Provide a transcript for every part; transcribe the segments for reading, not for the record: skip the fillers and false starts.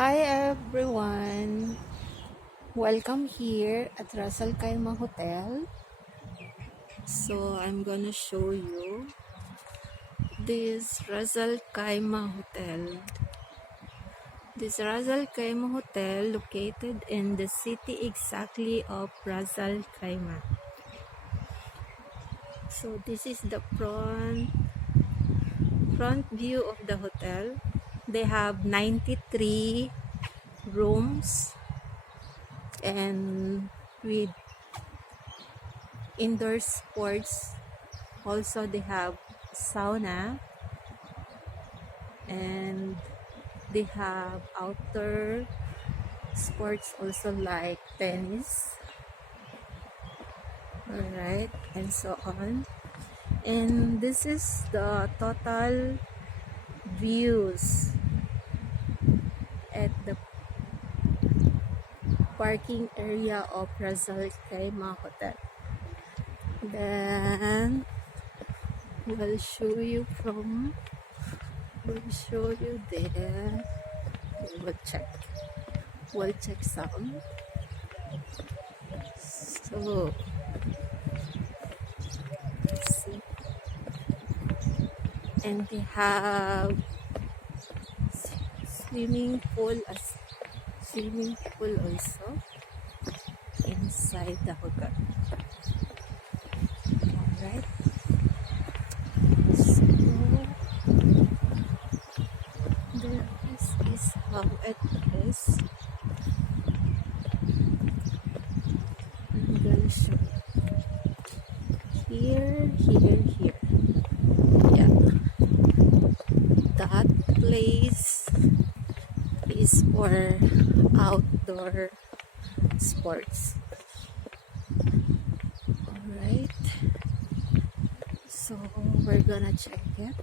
Hi everyone! Welcome here at Russell Kaima Hotel. So I'm gonna show you this Russell Kaima Hotel. This Russell Kaima Hotel located in the city exactly of Russell Kaima. So this is the front view of the hotel. They have 93 rooms and with indoor sports. Also they have sauna and they have outdoor sports also like tennis, all right, and so on. And this is the total views at the parking area of Russell Kaima Hotel. Then we'll show you there. We'll check some. So let's see. And they have swimming pool also inside the hotel. Alright. So this is how it is. I'm gonna show you. Here. Yeah. That place is for outdoor sports. Alright. So we're gonna check it.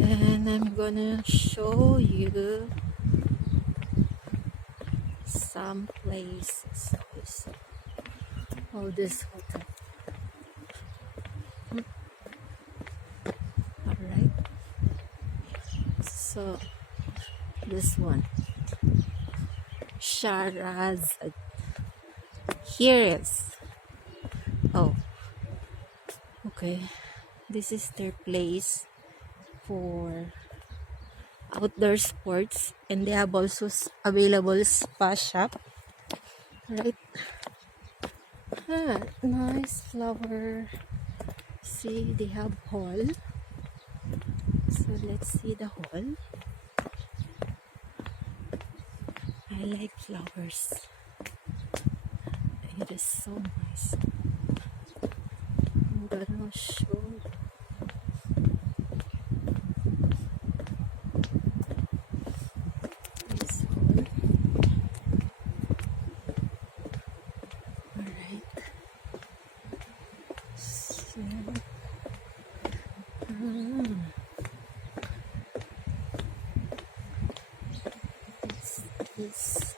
And I'm gonna show you some places also of this hotel. Alright. So this one. Sharazad. Here is. Oh. Okay. This is their place for outdoor sports, and they have also available spa shop, right? Nice flower. See, they have hall. So let's see the hall. I like flowers. It is so nice. I'm gonna show this hall. Alright. So, this.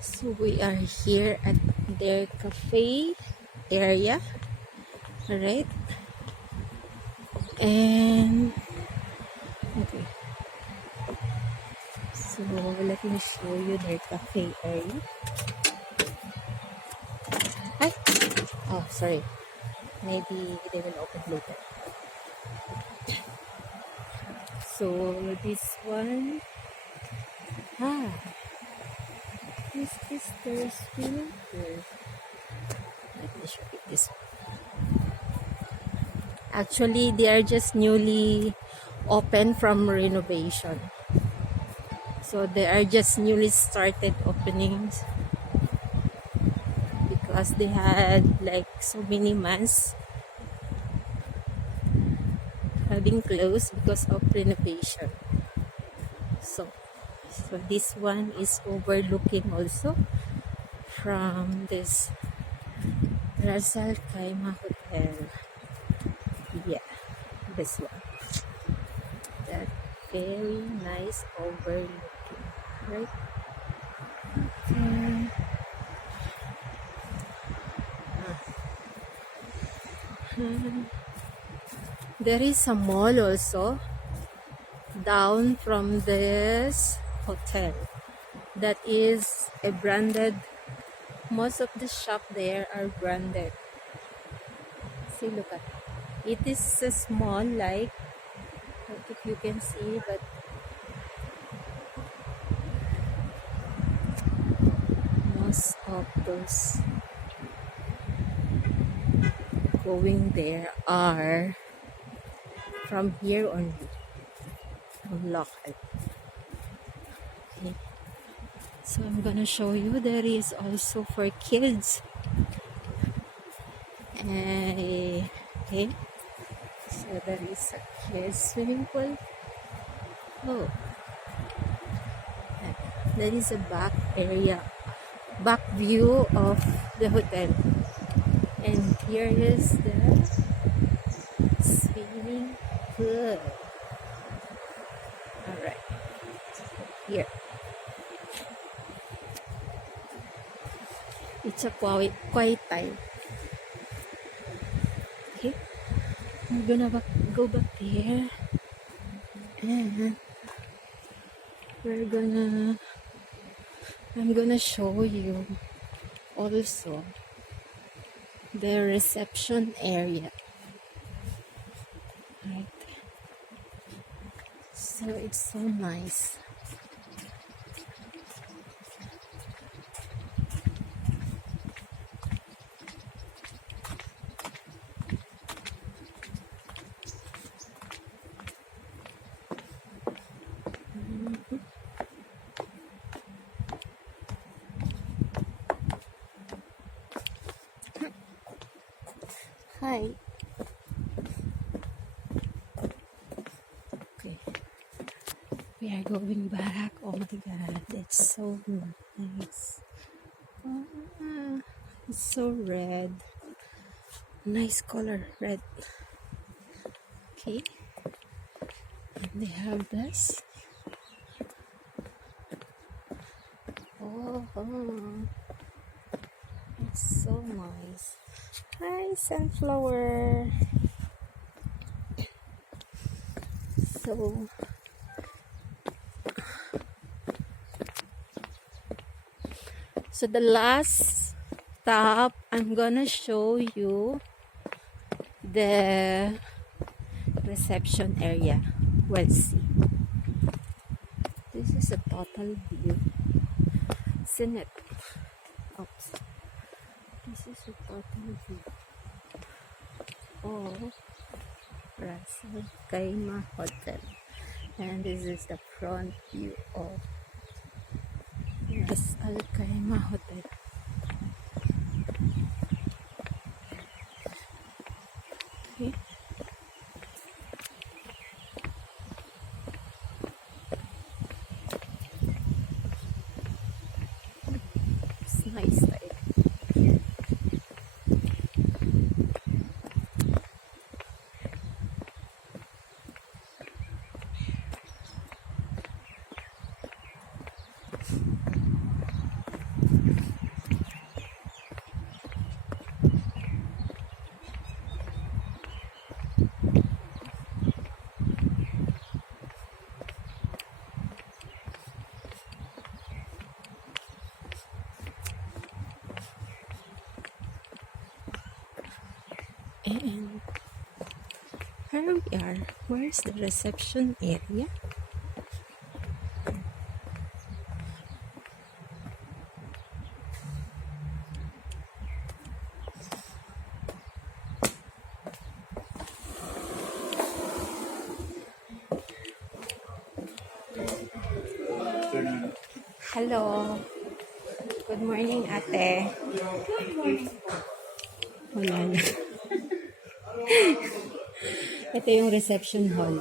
So we are here at their cafe area, alright? And okay, so let me show you their cafe area. Hi. Oh, sorry. Maybe they will open later. So this one, this is their swimming pool. Let me show you this one. Actually, they are just newly open from renovation. So they are just newly started openings because they had like so many months having closed because of renovation. So this one is overlooking also from this Russell Kaima Hotel. Yeah, this one. That very nice overlooking, right? Okay. There is a mall also down from this hotel that is a branded. Most of the shop there are branded. See, look at it. It is a small, like if you can see, but most of those going there are from here only, from local. Okay. So I'm gonna show you, there is also for kids. Okay, so there is a kids swimming pool. Oh, there is a back area, back view of the hotel, and here is the swimming pool. All right, here. It's a quiet time. Okay, I'm gonna go back there, and I'm gonna show you also the reception area. Right, so it's so nice. Hi. Okay. We are going back. Oh my god, it's so nice. It's so red. Nice color, red. Okay. And they have this. Oh, it's so nice. Hi, sunflower. So the last stop, I'm gonna show you the reception area. Well, see, this is a total view, isn't it? Oops. This is a total view of Ras Al Khaimah Hotel, and this is the front view of Ras Al Khaimah Hotel. Okay. It's nice there. And here we are. Where's the reception area? Hello. Good morning, ate. Wala na. Ito yung reception hall.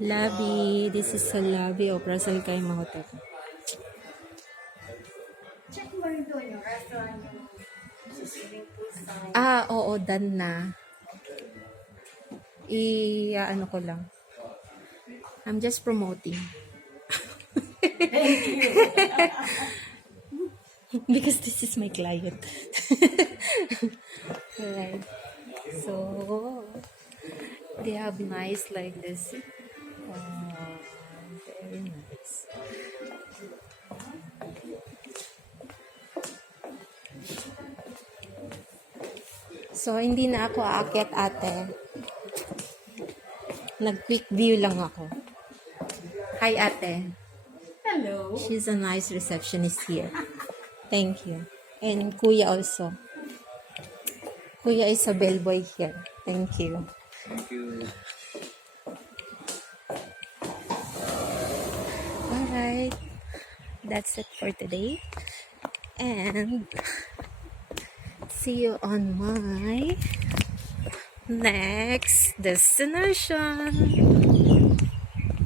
Lobby. This is the lobby of Ras Al Khaimah Hotel. Check mo rin doon yung restaurant yung swimming pool sign. Oo, done na. Ano ko lang. I'm just promoting. Thank you. Because this is my client. Alright. So they have nice like this. Very nice. So, hindi na ako aakyat, ate. Nag-quick view lang ako. Hi, ate. Hello. She's a nice receptionist here. Thank you. And kuya also. Kuya is a bellboy here. Thank you. Thank you. Alright. That's it for today. And see you on my next destination.